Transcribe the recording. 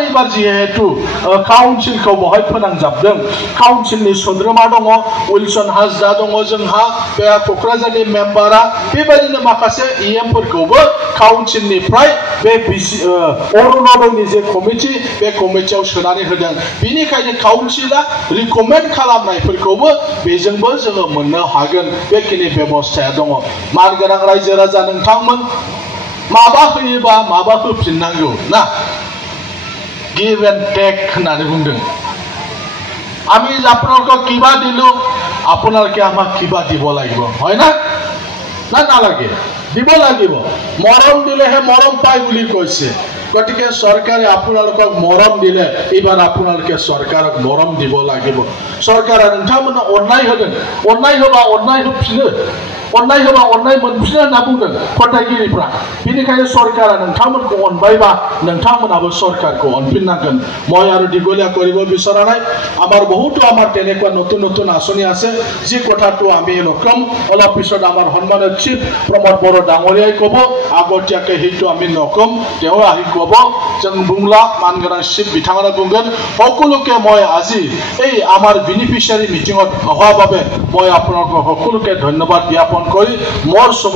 एबार जिहेतु काउन्सिलखौ बहाय फोनांजाबदों काउन्सिलनि सोद्रोमा दङ उइलसन हाजदा दङ जोंहा बे क'क्राझारनि मेम्बारा बेबायदिनो माखासे इएमफोरखौबो काउन्सिलनिफ्राय बे अरुणोदयनि जे कमिटि बे कमिटियाव सोनानै होदों बेनिखायनो काउन्सिला रिकमेन्ड खालामनायफोरखौबो बेजोंबो जोङो मोननो हागोन बेखिनि बेबस्थाया दङ मानगोनां रायजो राजा नोंथांमोन माबा होयोबा माबा होफिननांगौ ना गिव एन्ड टेक होननानै बुंदों আমি আপোনালোকক কিবা দিলো আপোনালোকে আমাক কিবা দিব লাগিব হয় না না নালাগে দিব লাগিব মৰম দিলেহে মৰম পায় বুলি কৈছে গতিকে চৰকাৰে আপোনালোকক মৰম দিলে এবাৰ আপোনালোকে চৰকাৰক মৰম দিব লাগিব চৰকাৰে নঠামনা অন্যায় হদন অন্যায় হবা অন্যায় হফিনো অন্যায় হবা অন্যায় मोनफिनो होनना बुंदों फटायगिरिफ्रा बेनिखायनो सरकारा नोंथांमोनखौ अनबायबा नोंथांमोनाबो सरकारखौ अनफिननांगोन মই আৰু দীঘলীয়া কৰিব বিচৰা নাই আমাৰ বহুতো আমাৰ তেনেকুৱা নতুন নতুন আঁচনি আছে যি কথাটো আমি নকম অলপ পিছত আমাৰ সন্মানীয় চিফ প্ৰমোদ বড়ো ডাঙৰীয়াই ক'ব আগতীয়াকে সেইটো আমি নকম তেওঁ আহি ক'ব जों बुंला मानगोनां চিফ बिथाङा बुंगोन সকলোকে মই আজি এই আমাৰ বেনিফিচিয়াৰি মিটিংত অহা বাবে মই আপোনালোকক সকলোকে ধন্যবাদ জ্ঞাপন কৰি মোৰ